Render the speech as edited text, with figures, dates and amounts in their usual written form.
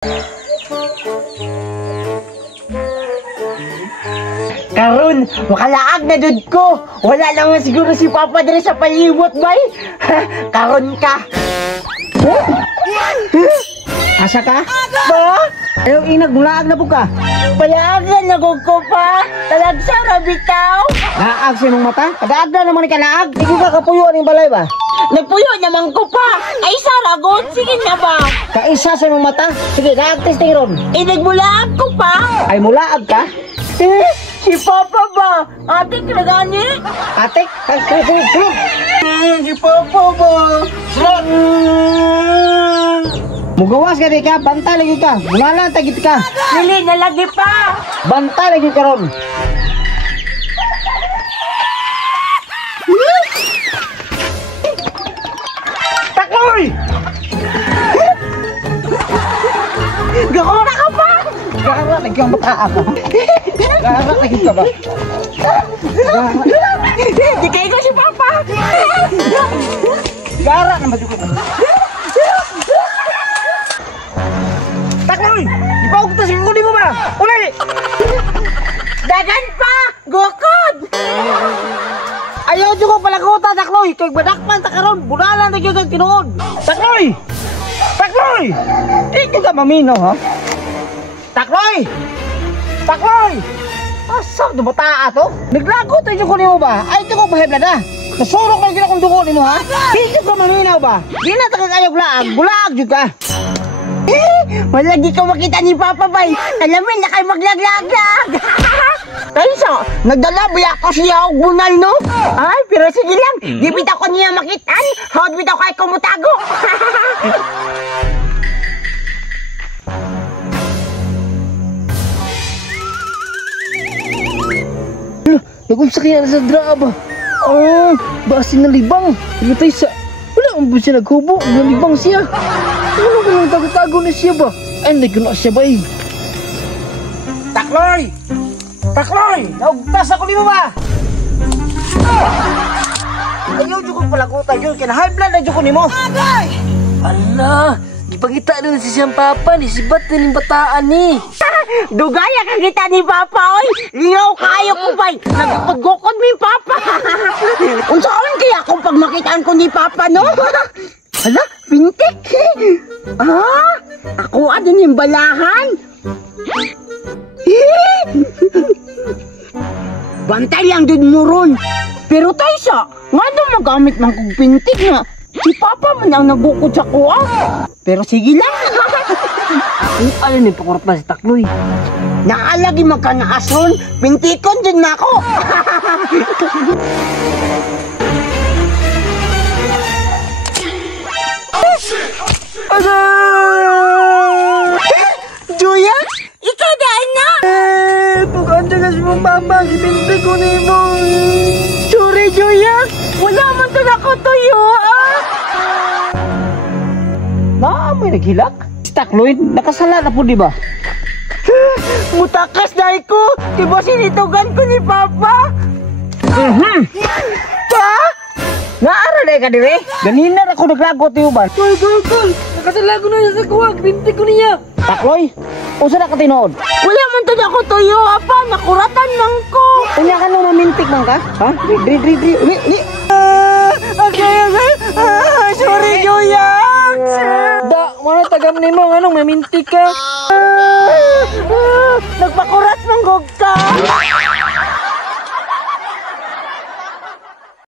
Karon, makalaag na dud ko. Wala lang siguro si Papa diri sa palibot, bay. Karon ka. Asa ka? Ba? Ayaw inag, mulaag na po ka. Palagan na ko pa. Talagsa ra bitaw. Laag sa imong mata? Kadaag na naman ka laag. Hindi ka kapuyo ng balay ba? Nagpuyo naman ko pa. Ay saragot, sige na ba? Kaisa sa imong mata? Sige, laag testing ron. Nagbulaan ko pa. Ay mulaag ka? Si Papa ba? Ate kinagani? Atik? Sulog! Si Papa ba? Mugawas ka di ka, banta lagi ka. Mula tagit ka. Dili na lagi pa. Banta lagi ka ron. Takoy! Gakora ka pa! Gara lagi ang mata ako. Gara lagi ka ba? Di kayo ko si Papa! Gara na madugo ka. Takoy! Ipaugutas yung kunin mo ba? Uli! Dagan pa! Gukod! Ayaw dyan ko palagutan, Takloy! Kaya badakpan ta karon, budalan na dyan kang tinuod! Takloy! Takloy! Di nyo ka mamino, ha? Takloy! Takloy! Asa ito bata to? Naglagot na dyan kunin mo ba? Ay, ito ko bahibla na! Nasurok na dyan akong dukunin mo, ha? Di nyo ka maminaw ba? Di na takag ayaw bulaag, bulaag dyan ka! Malagi ka makita ni Papa bay. Alamin na kayo maglaglag-lag. Tayo sa, nagdala ba ako siya og bunal no? Ay, pero sige lang. Di bitaw ko niya makitaan. Hawad bitaw kay kumutago. Nag-umsa kaya sa draba. Oh, basin na libang. Gatay sa... Wala ang siya naghubo. Nalibang siya. Ano ba yung tago-tago na siya ba? Ay, hindi ko na siya ba eh. Takloy! Takloy! Naugtas ako ni mo ba? Ayaw dyan ko palagutan yun. Kaya high blood na dyan ko ni mo. Agay! Ala, di pa kita na si siyang papa ni si Bat na yung bataan ni. Dugaya ka kita ni Papa oy. Liyaw kayo ko bay. Nagpagukod mi Papa. Unsaon kaya kung pag makitaan ko ni Papa no? Hala, pintik. Ah, ako adin yung balahan. Bantay lang dun mo ron. Pero tayo siya, nga daw magamit ng kong pintik nga. Si Papa man ang nagukod sa kuha. Pero sige lang. Ano ni pakurot na si Takloy? Naalagi magkanaason, pintikon din na ako. Juya, ikaw dahil na? Pagkanda na si mong papa, kipintik ko ni mo. Sorry, Juya. Wala man to na ko tuyo, ah. May naghilak? Si Takloy, nakasala na po di ba? Mutakas dahil ko. Diba sinitugan ko ni Papa? Pa? Naara na ka dire? Ganina na ako naglagot niyo ba? Goy! Nakasala ko na sa kuwag, binti ko niya. Takloy, usa na ka tinood? Wala man to na ko tuyo, apa. Nakuratan man ko. Unya ka nung mamintik man ka? Ha? Dri. Uli. Okay. Sorry, Juya. Da, mana tagam ni mo, anong maminti ka?